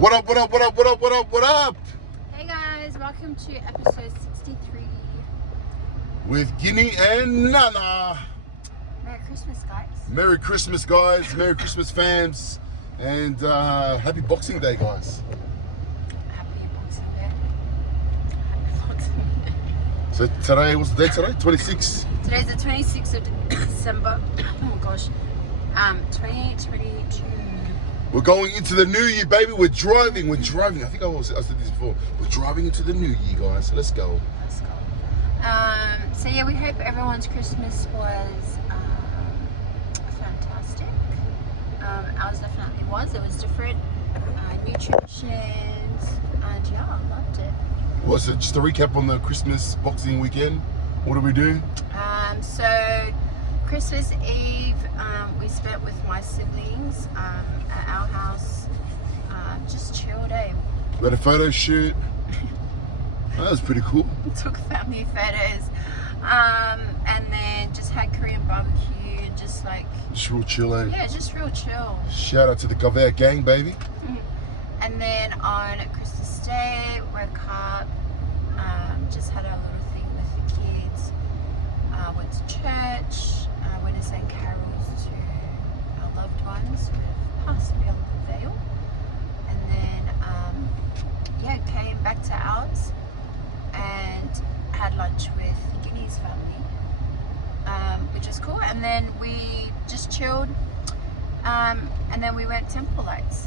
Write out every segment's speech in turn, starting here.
What up, what up, what up, what up, what up, what up? Hey guys, welcome to episode 63. With Kini and Nana. Merry Christmas, guys. Merry Christmas, guys. Merry Christmas, fams. And happy Boxing Day, guys. Happy Boxing Day. Happy Boxing Day. So today, what's the date today? 26. Today's the 26th of December. Oh my gosh. 2022. We're going into the new year, baby. We're driving. I think I said this before. We're driving into the new year, guys. So let's go. Let's go. So yeah, we hope everyone's Christmas was fantastic. Ours definitely was. It was different. New traditions. And yeah, I loved it. What's it? Just a recap on the Christmas Boxing weekend. What did we do? So Christmas Eve, we spent with my siblings at our house. Just chill day. We had a photo shoot. That was pretty cool. Took family photos. And then just had Korean barbecue. Just real chill, eh? yeah, just real chill. Shout out to the Gavea gang, baby. And then on Christmas Day, woke up, just had our little thing with the kids. Went to church, went to sing carols to our loved ones who have passed beyond the veil. And then, yeah, came back to ours and had lunch with Guinea's family, which was cool. And then we just chilled, and then we went Temple Lights.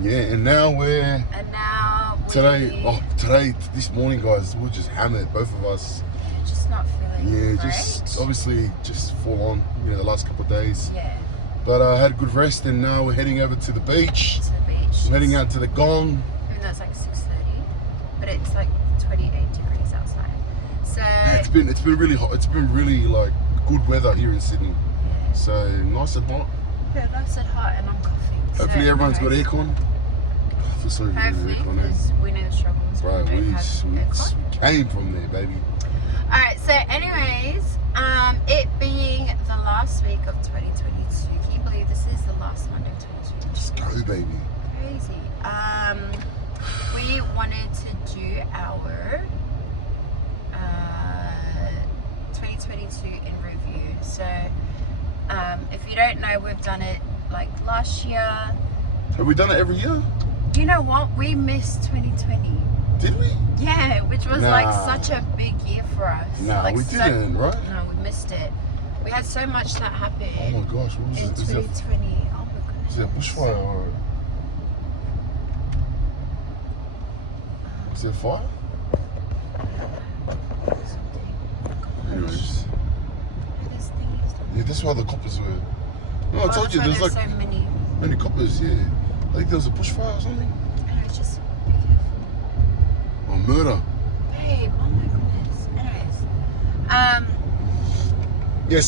Yeah, and now we're... And now Today, this morning, guys, we're just hammered, both of us. Yeah, just not feeling great. Just obviously just full on, the last couple of days. Yeah. But I had a good rest, and now we're heading over to the beach. To the beach. We're heading out to the Gong. Even though it's like 6:30, but it's like 28 degrees outside. So Yeah, it's been really hot. It's been really like good weather here in Sydney. yeah, So nice and hot. yeah, nice and hot, and I'm coughing. Hopefully so everyone's got anyways, aircon. I feel sorry for the Hopefully, aircon. because we know the struggles. Right, when we we don't have aircon. came from there, baby. Alright, so anyways, it being the last week of 2022, can you believe this is the last Monday of 2022? Just go, baby. Crazy. We wanted to do our 2022 in review. So, if you don't know, we've done it like last year. Have we done it every year? You know what? We missed 2020. Did we? Yeah, which was like such a big year for us. Nah, like we didn't, right? No, we missed it. We had so much that happened. Oh my gosh, what was in it? 2020. Oh my goodness. Is it a bushfire or is there a fire? Anyways. This thing is Yeah, that's why the coppers were. No, I told you, there's like so many. coppers, yeah. I think there was a bushfire or something. And it's just be careful. Or murder. Babe, oh my goodness. Anyways. Yeah,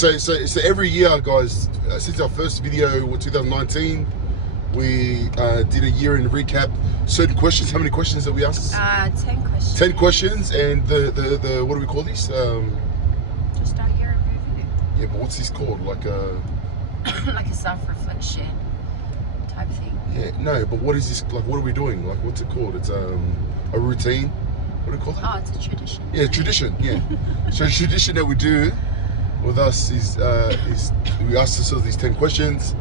so every year, guys, since our first video, 2019, we did a year in recap. Certain questions. How many questions did we ask? 10 questions. 10 questions, and the what do we call these? Just our year in review. Yeah, but what's this called? Like a Like a self-reflection type thing. yeah, no, but what is this? Like, what are we doing? Like, what's it called? It's a routine. What do you call it? Oh, it's a tradition. Yeah, tradition. Yeah. So the tradition that we do with us is we ask ourselves these 10 questions.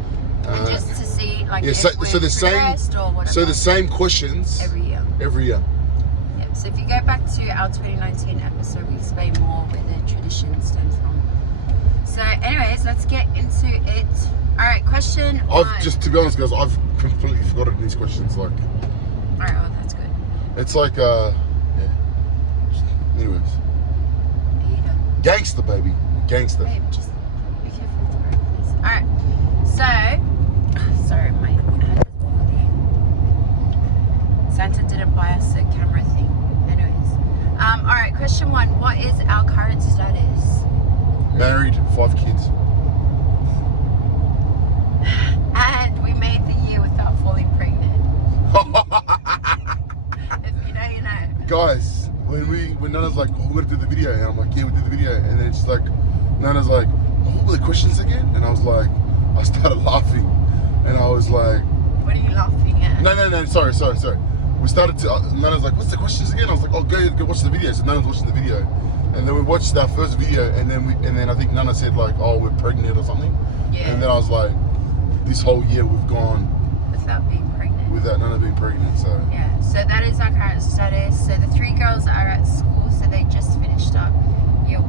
And just to see, like, yeah, if so we're the same, progressed or whatever. so the same questions every year. Every year. Yeah. So if you go back to our 2019 episode, we explain more where the tradition stems from. So, anyways, let's get into it. All right, question one. To be honest, guys, I've completely forgotten these questions. Like, all right, well, that's good. it's like yeah. Anyways, gangster, baby, gangster. Babe, just be careful with the road, please. All right, so sorry, my hand is wobbly. Santa didn't buy us a camera thing. Anyways, all right, question one. What is our current status? Married, 5 kids. And we made the year without falling pregnant. If you know, you know. Guys, when Nana's like, oh, we're gonna do the video, and I'm like, yeah, we did the video, and then it's like, Nana's like, oh, what were the questions again? And I was like, I started laughing, and I was like, What are you laughing Yeah. No. Sorry. We started to. Nana's like, "What's the questions again?" I was like, "Oh, go watch the video." So Nana's watching the video, and then we watched our first video, and then I think Nana said like, "Oh, we're pregnant" or something. Yeah. And then I was like, "This whole year we've gone without being pregnant. without Nana being pregnant." So yeah. So that is our current status. So the 3 girls are at school. So they just finished up year 2.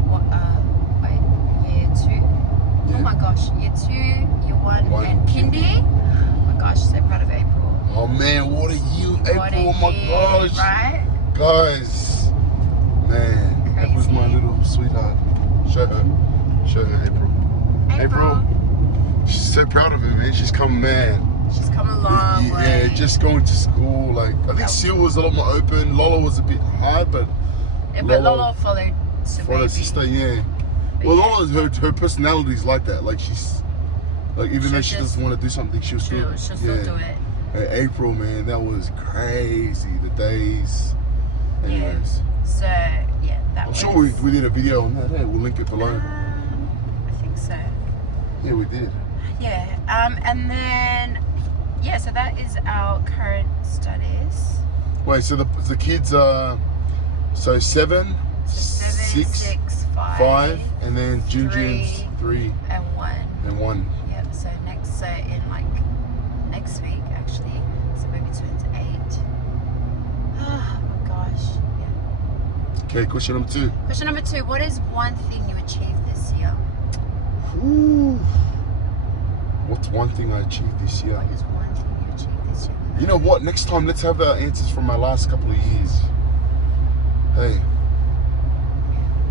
Yeah. Oh my gosh, year 2, year 1, and Kindi. Kindi. Oh my gosh, so proud of April. Oh man, what a year, April! What a Oh my year, gosh, right? guys, man, Crazy. April's my little sweetheart. Show her, April. She's so proud of her, man. She's come, man. She's come a long way. Yeah, just going to school. Like I think Seal was a lot more open. Lola was a bit hard, but Lola followed her sister. Yeah. Well, Lola, her personality's like that. Like she's like even though she doesn't want to do something, she'll still do it. And April, man, that was crazy. The days. Anyways. Yeah. So yeah, I'm sure we did a video on that. Hey, we'll link it below. I think so. Yeah, we did. Yeah. And then yeah, so that is our current status. Wait, so the kids are so 7, 6, 5, and then Junjun's 3 and 1. Yep. So next week actually, so maybe turns 8. Oh my gosh. Yeah. Okay, question number 2. Question number 2. What is one thing you achieved this year? Ooh. What's one thing I achieved this year? What is one thing you achieved this year? You know what? Next time, let's have our answers from my last couple of years. Hey.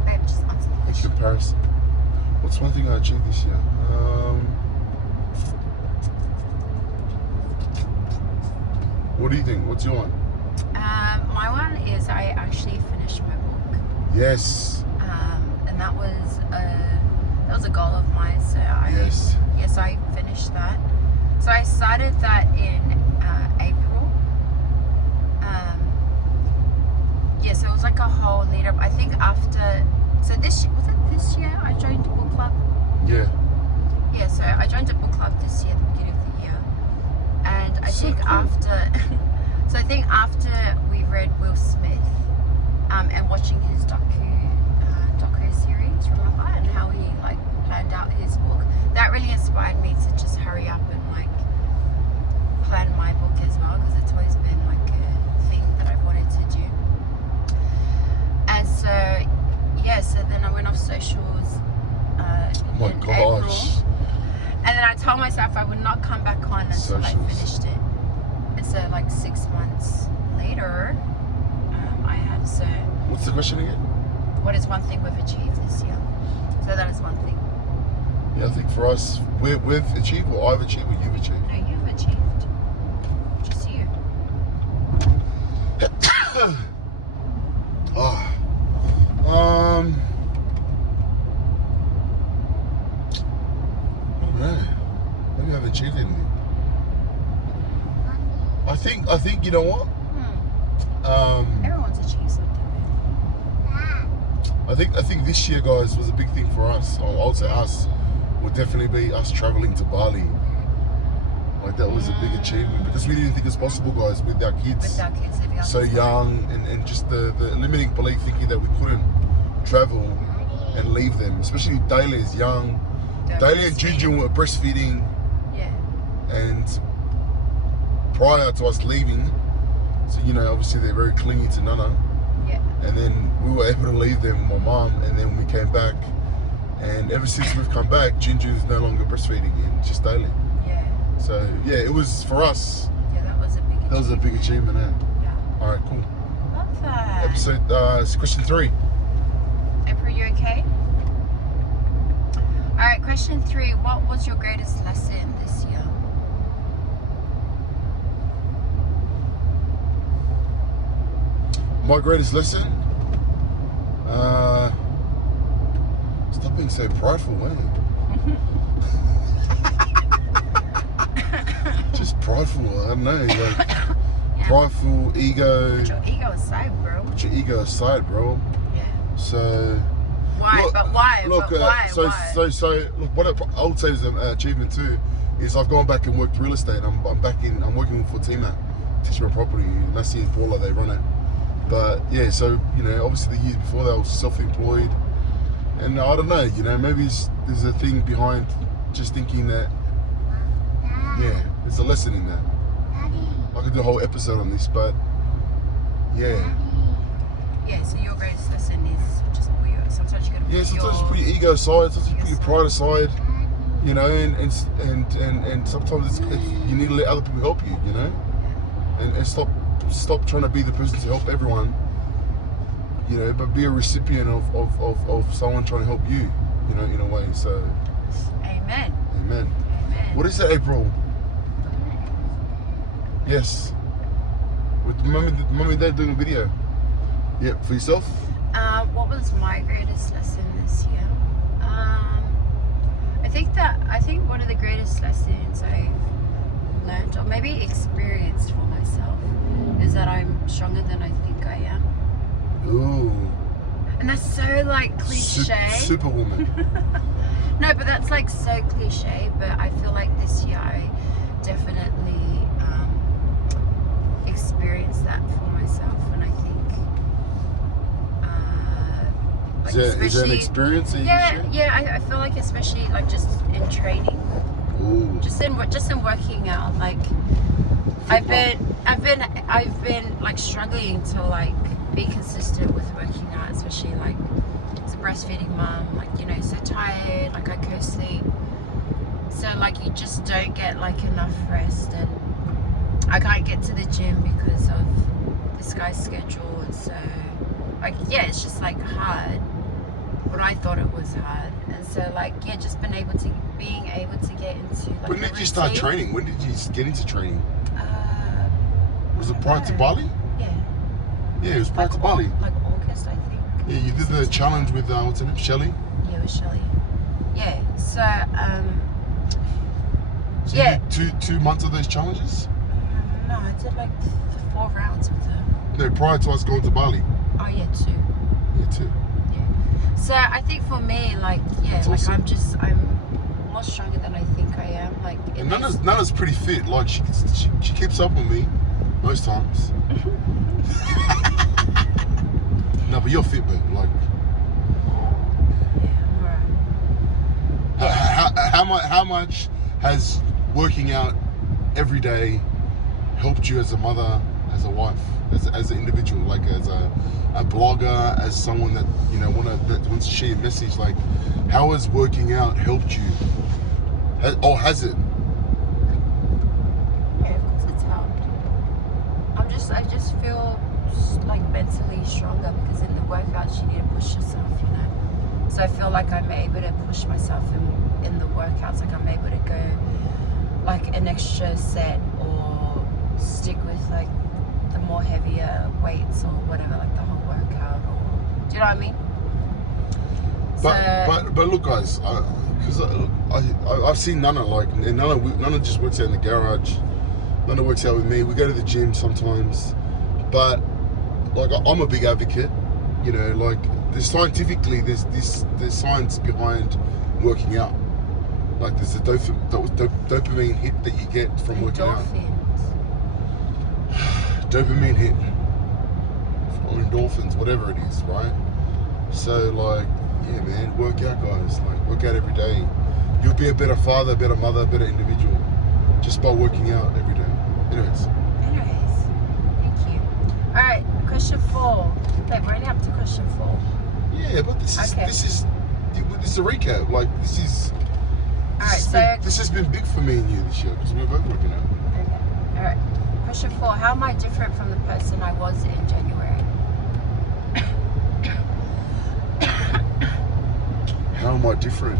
Babe, just answer the In question. comparison. What's one thing I achieved this year? What do you think? What's your one? My one is I actually finished my book. Yes. And that was a goal of mine. So I finished that. So I started that in April. So it was like a whole lead up. I think after, so this year I joined a book club. Yeah. Yeah, so I joined a book club this year, at the beginning of the year. And I think after we read Will Smith and watching his docu series, remember, and how he like planned out his book, that really inspired me to just hurry up and like plan my book as well, because it's always been like a thing that I've wanted to do. And so then I went off socials Oh my in gosh. April. And then I told myself I would not come back on until I finished it. And so like 6 months later, I had What's the question again? what is one thing we've achieved this year? So that is one thing. Yeah, I think for us, we've achieved what I've achieved, what you've achieved. No, you've achieved. Just you. I don't know. Maybe I haven't achieved anything. I think you know what? Everyone's achieved something. I think this year, guys, was a big thing for us. I'll say us. Would definitely be us traveling to Bali. Like that was a big achievement because we didn't think it's possible, guys, with our kids living so young and just the limiting belief thinking that we couldn't travel and leave them, especially Daly is young. Daly and Junjun were breastfeeding. Yeah. And prior to us leaving, so obviously they're very clingy to Nana. Yeah. And then we were able to leave them with my mum, and then we came back. And ever since we've come back, Junjun is no longer breastfeeding, and just Daly. Yeah. So yeah, it was for us. Yeah, that was a big achievement. That was a big achievement, eh? Yeah. All right, cool. Love that. Episode, question 3. April, you okay? All right, question 3. What was your greatest lesson this year? My greatest lesson? Stop being so prideful, man. Just prideful, I don't know, like prideful, ego. Put your ego aside, bro. Put your ego aside, bro. Yeah. So. Why? Look, but why? Look, but why? so look, what I would say is an achievement too is I've gone back and worked real estate. I'm working for TMAT, teaching my property. Massey and Paula, they run it. But yeah, so obviously the years before that I was self-employed, and I don't know, maybe there's a thing behind just thinking that, yeah, there's a lesson in that. I could do a whole episode on this, but yeah. Yeah, so your greatest lesson is just sometimes you gotta put Sometimes you put your ego aside, sometimes you put your pride aside, and sometimes you need to let other people help you, and stop trying to be the person to help everyone, but be a recipient of someone trying to help you, in a way. So Amen. What is that, April? Yes. With mummy and dad doing a video. Yeah, for yourself? What was my greatest lesson this year? I think one of the greatest lessons I've learned, or maybe experienced for myself, is that I'm stronger than I think I am. Ooh. And that's so like cliche. Superwoman. No, but that's like so cliche. But I feel like this year I definitely experienced that for myself, and I think. Is that an experience that you can share? I feel like especially like just in training. Ooh. Just in working out, like I've been like struggling to like be consistent with working out, especially like as a breastfeeding mom, like so tired, like I co-sleep, so like you just don't get like enough rest, and I can't get to the gym because of this guy's schedule, and so like it's just like hard. But I thought it was hard, and so like just being able to get into like. When did you start training? When did you get into training? Was it prior to know. Bali? Yeah. Yeah, it was prior to Bali. Like August, I think. Yeah, you did the challenge with what's her name, Shelley? Yeah, with Shelley. Yeah. So So you did 2 months of those challenges? No, I did like 4 rounds with her. No, prior to us going to Bali. Oh yeah, 2. Yeah, 2. So I think for me, like That's like awesome. I'm more stronger than I think I am. Like And Nana's pretty fit. Like she keeps up with me most times. No, but you're fit, babe. Like. Yeah, I'm alright. How much has working out every day helped you as a mother, as a wife, as an individual, like as a blogger, as someone that that wants to share a message? Like, how has working out helped you, or has it? Yeah, of course it's helped. I just feel like mentally stronger because in the workouts you need to push yourself, So I feel like I'm able to push myself in the workouts. Like I'm able to go like an extra set or stick with like the more heavier weights or whatever, like the whole workout. Or do you know what I mean? But look, guys, because I've seen Nana, like, and Nana just works out in the garage. Nana works out with me. We go to the gym sometimes, but like I'm a big advocate. Like there's science behind working out. Like there's a dopamine hit that you get from working out. Dopamine hit, or endorphins, whatever it is, right? So like, yeah, man, work out, guys. Like work out every day. You'll be a better father, better mother, better individual just by working out every day. Anyways, thank you. All right, question 4. Babe, we're only up to question 4. yeah, but this is a recap. Like this has been big for me and you this year because we're both working out. Okay. All right. Question 4. How am I different from the person I was in January? How am I different?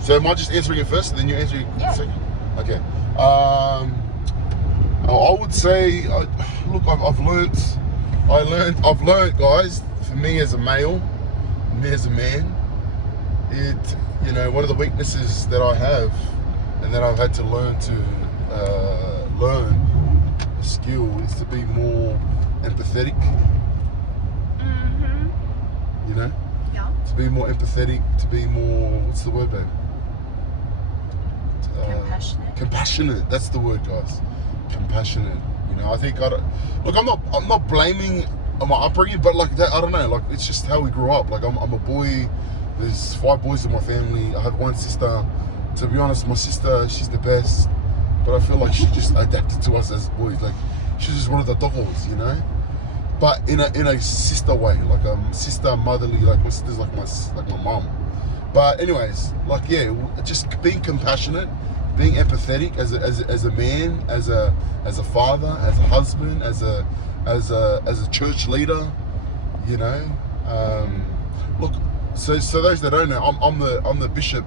So am I just answering it first and then you answer it second? Okay. I would say, look, I've learned, guys. For me as a male, me as a man, one of the weaknesses that I have, and that I've had to learn a skill, is to be more empathetic. Mm-hmm. Yeah. to be more empathetic, to be more, what's the word, babe? Compassionate. Compassionate. That's the word, guys. Compassionate. You know, I think I'm not blaming my upbringing, but like that, I don't know. Like it's just how we grew up. Like I'm a boy. There's 5 boys in my family. I have 1 sister. To be honest, my sister, she's the best. But I feel like she just adapted to us as boys. Like she's just one of the doggos, you know. But in a sister way, like a sister motherly. Like my sister's like my mom. But anyways, like yeah, just being compassionate, being empathetic as a man, as a father, as a husband, as a church leader, you know. Look, so those that don't know, I'm the bishop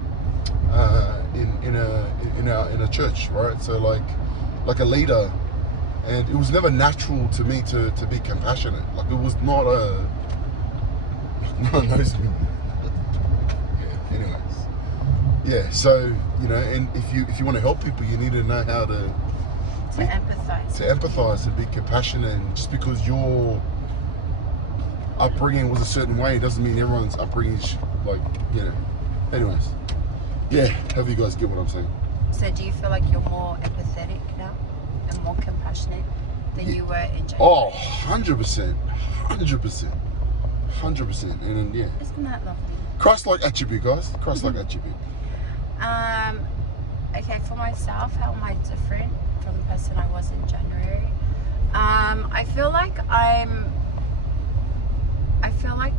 in a church, right? So like a leader, and it was never natural to me to be compassionate. Like it was not a no one knows me. Anyways, yeah. So you know, and if you want to help people, you need to know how to empathize and be compassionate. And just because your upbringing was a certain way doesn't mean everyone's upbringing is like, you know. Anyways, yeah. Have you guys get what I'm saying? So do you feel like you're more empathetic now and more compassionate than you were in January? Oh, 100%, 100%, 100%, and then, yeah. Isn't that lovely? Christ-like attribute, guys. Christ-like attribute. Okay, for myself, how am I different from the person I was in January? I feel like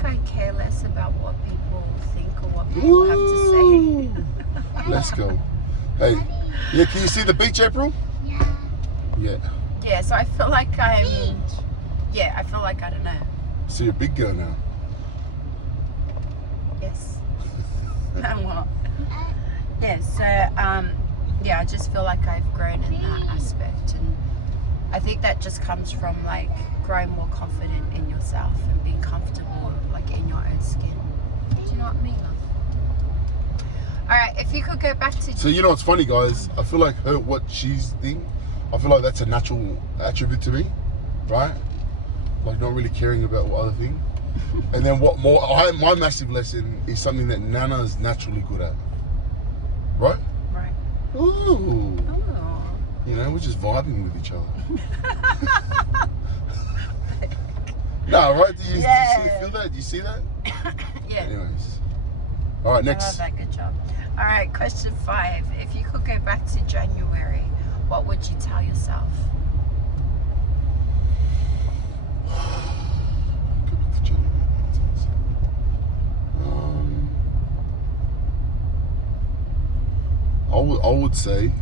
I care less about what people think or what people have to say. Let's go. Hey, yeah, can you see the beach, April? Yeah. Yeah, so I feel like I don't know. So you're a big girl now. Yes. Now what? Yeah, so yeah, I just feel like I've grown in that aspect, and I think that just comes from like growing more confident in yourself and being comfortable like in your own skin. Do you know what I mean, love? Alright, if you could go back to... So you know what's funny, guys? I feel like what she's doing, I feel like that's a natural attribute to me, right? Like not really caring about what other thing. And then my massive lesson is something that Nana's naturally good at. Right? Right. Ooh. Oh. You know, we're just vibing with each other. No, right? Do you feel that? Do you see that? Yeah. Anyways. All right, next. I love that. Good job. All right, question 5. If you could go back to January, what would you tell yourself? Go back to January. I would say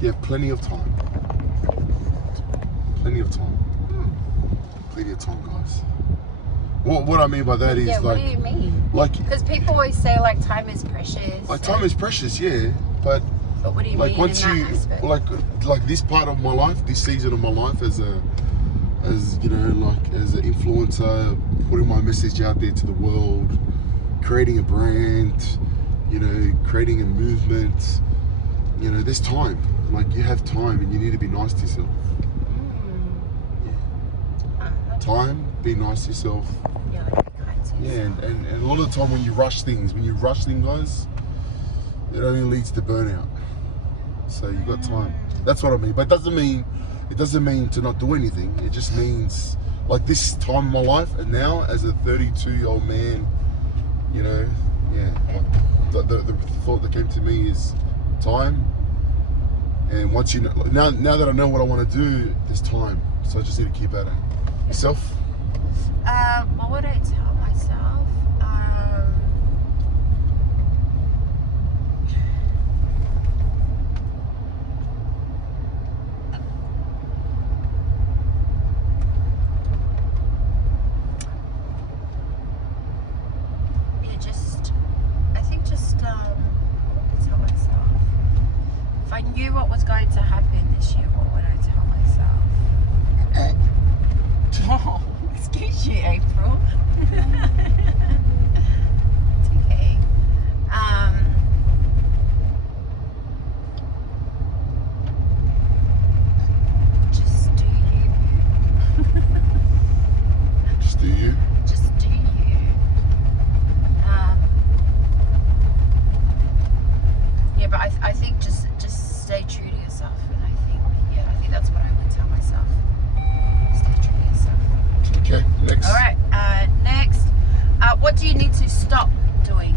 yeah, plenty of time. Plenty of time. Plenty of time, guys. What I mean by that is, yeah, like... what do you mean? Like... Because people always say, like, time is precious. Like, time is precious, yeah. But what do you like mean once in that aspect? like this part of my life, this season of my life as you know, like as an influencer, putting my message out there to the world, creating a brand, you know, creating a movement, you know, there's time. Like you have time and you need to be nice to yourself. Yeah. Time, be nice to yourself. Yeah, like be kind to yourself. Yeah, and a lot of the time when you rush things, guys, it only leads to burnout. So you got time. That's what I mean. But it doesn't mean to not do anything. It just means like this time in my life, and now as a 32-year-old man, you know, yeah. Like, the thought that came to me is time. And once you know, now that I know what I want to do, there's time. So I just need to keep at it. Yourself? What would I tell myself? What would I tell myself? If I knew what was going to happen this year, what would I tell myself? Oh, excuse you, April. It's okay. do you need to stop doing?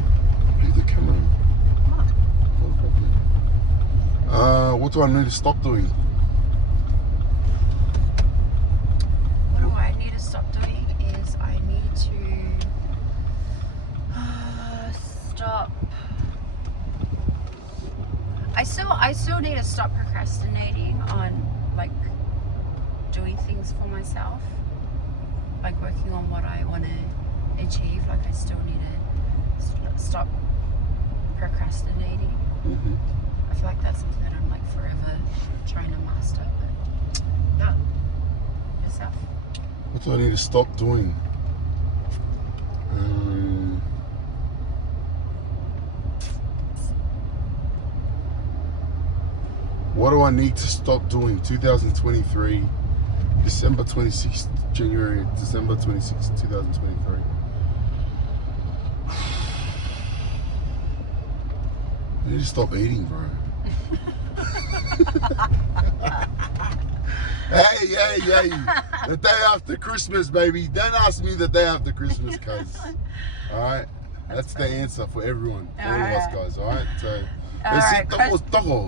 Leave the camera. What? No problem. What do I need to stop doing? What do I need to stop doing is I need to stop. I still need to stop procrastinating on like doing things for myself, like working on what I want to achieve. Like I still need to stop procrastinating. Mm-hmm. I feel like that's something that I'm like forever trying to master. But that yourself. What do I need to stop doing? What do I need to stop doing? 2023, December 26th, December 26th, 2023. I need to stop eating, bro. Hey. The day after Christmas, baby. Don't ask me the day after Christmas, cuz. Alright? That's the answer for everyone. For all of us, guys. Alright? So,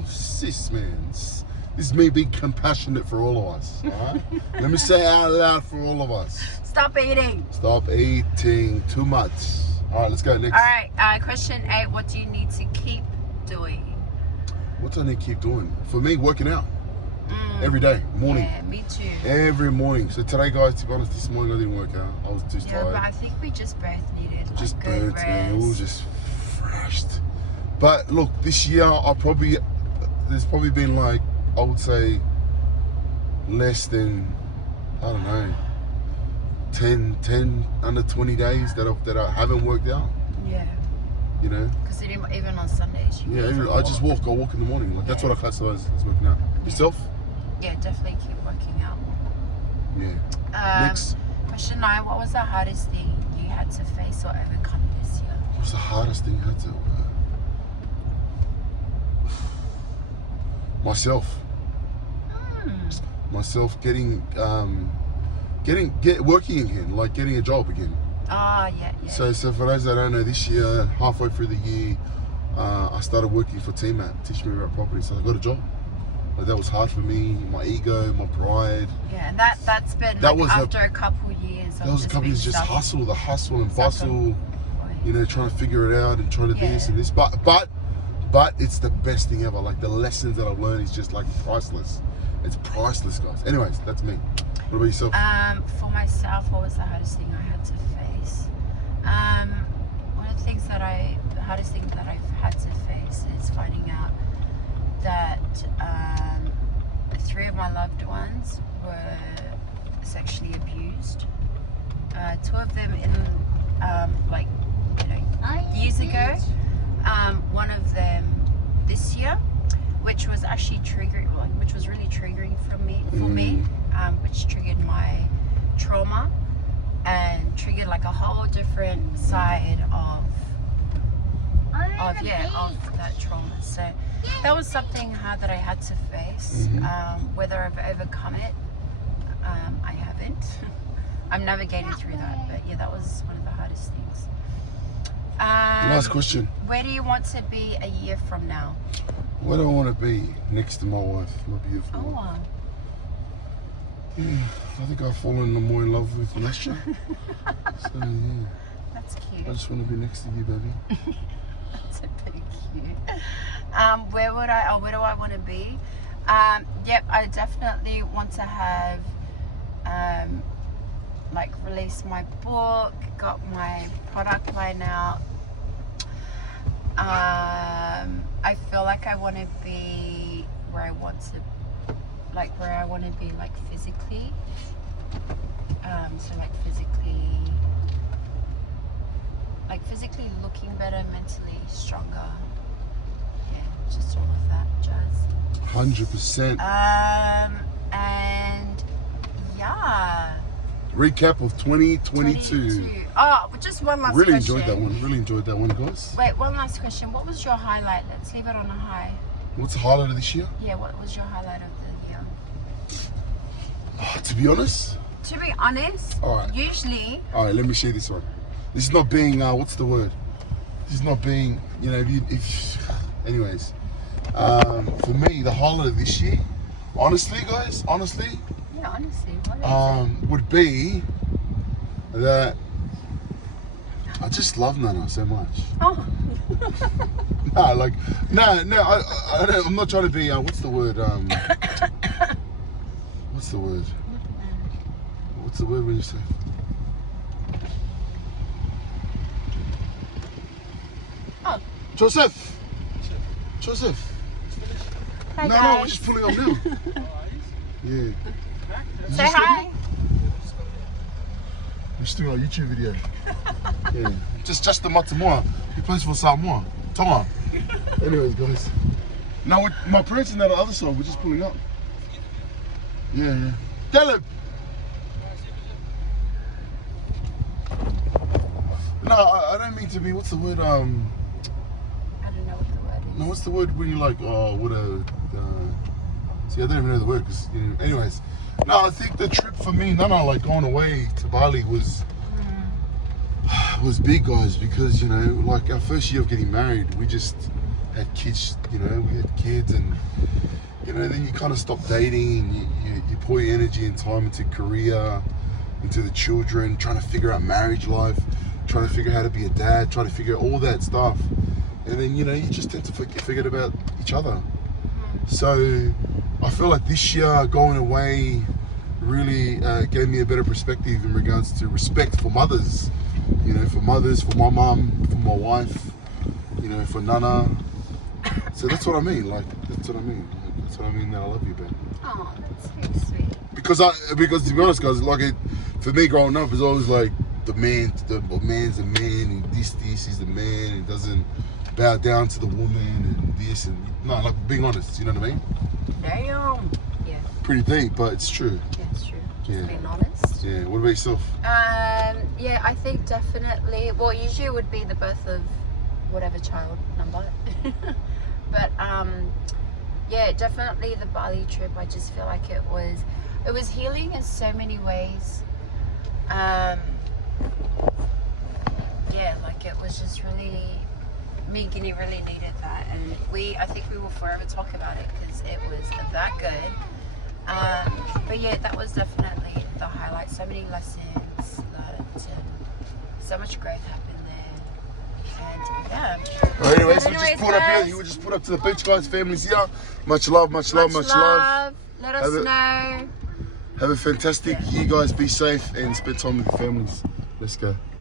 sis, man. This is me being compassionate for all of us. Alright? Let me say it out loud for all of us. Stop eating. Stop eating too much. Alright, let's go next. Alright, question 8. What do you need to keep doing? What do I need to keep doing? For me, working out. Every day, morning. Yeah, me too. Every morning. So today, guys, to be honest, this morning I didn't work out. I was too tired. But I think we just both needed like Just good burnt, rest. man. We were just freshed. But look, this year there's probably been like, I would say, less than, I don't know, 10 under 20 days that I haven't worked out. Yeah. You know? Because even on Sundays. You go for a I just walk. I walk in the morning. Like that's what I classify as working out. Yourself? Yeah, definitely keep working out. Yeah. Next. Question 9. What was the hardest thing you had to face or overcome this year? What's the hardest thing I had to? Myself. Myself getting working again, like getting a job again. Oh, yeah. So for those that don't know, this year, halfway through the year, I started working for T-Mat, teaching me about property. So I got a job. But that was hard for me, my ego, my pride. Yeah, and that's been after a couple years. That was a couple years just the hustle and bustle, you know, trying to figure it out and trying to do this and this. But it's the best thing ever. Like the lessons that I've learned is just like priceless. It's priceless, guys. Anyways, that's me. What about yourself? For myself, what was the hardest thing I had to face? One of the hardest things that I've had to face is finding out that 3 of my loved ones were sexually abused. 2 of them years ago. One of them this year, which was actually which was really triggering for me, which triggered my trauma and triggered like a whole different side of that trauma. So that was something hard that I had to face. Whether I've overcome it, I haven't. I'm navigating through that, but yeah, that was one of the hardest things. Last question. Where do you want to be a year from now? Where do I want to be? Next to my wife, my beautiful wife. Oh. Yeah, I think I've fallen more in love with nature. So yeah. That's cute. I just want to be next to you, baby. That's pretty cute. Where do I want to be? Yep, I definitely want to have release my book, got my product line out. I feel like I want to be where I want to be physically. Physically looking better, mentally stronger. Yeah, just all of that jazz. 100%. And yeah. Recap of 2022. Oh, just one last really question. Really enjoyed that one, guys. Wait, one last question. What was your highlight? Let's leave it on a high. What's the highlight of this year? Yeah, what was your highlight of the year? To be honest. To be honest, All right. usually. All right, let me share this one. This is not being, what's the word? This is not being, you know, anyways. For me, the highlight of this year, honestly, guys, Yeah, honestly, what is it? would be that I just love Nana so much. Oh. No, like, no, I don't, I'm not trying to be, what's the word? What's the word? What's the word when you say? Oh. Joseph! Hi, No, guys. we're just pulling up now. Yeah. Say hi. We're just doing our YouTube video. Yeah. Just the Matamoa. He plays for Samoa. Tonga. Anyways, guys. Now, my parents are on the other side. We're just pulling up. Yeah. Tell him! No, I don't mean to be, what's the word? I don't know what the word is. No, what's the word when you're like, oh, what a... see, I don't even know the word. Cause, you know, anyways. No, I think the trip for me, Nana, like going away to Bali was big, guys, because, you know, like our first year of getting married, we just had kids, you know, we had kids, and, you know, then you kind of stop dating, and you pour your energy and time into career, into the children, trying to figure out marriage life, trying to figure out how to be a dad, trying to figure out all that stuff. And then, you know, you just tend to forget about each other. So I feel like this year going away really gave me a better perspective in regards to respect for mothers. You know, for mothers, for my mum, for my wife, you know, for Nana. So that's what I mean, like, that's what I mean. Like, that's what I mean that I love you, babe. Oh, that's very sweet. Because to be honest, guys, like for me growing up, it's always like the man's the man, and this, he's the man, and doesn't bow down to the woman, and this, and no, like being honest, you know what I mean? Damn. Yeah. Pretty deep, but it's true. Yeah, it's true. Just Yeah. being honest. Yeah. What about yourself? Yeah, I think definitely. Well, usually it would be the birth of whatever child number, but yeah, definitely the Bali trip. I just feel like it was healing in so many ways. Yeah, like it was just really. Me and Kini really needed that, and I think we will forever talk about it because it was that good. But yeah, that was definitely the highlight. So many lessons learned, and so much growth happened there. And yeah. Well, anyways, we Anyways, just put up guys. here. You would just put up to the beach, guys. Families here. Much love, much love, much love. Let us know. Have a fantastic year, guys. Be safe and spend time with your families. Let's go.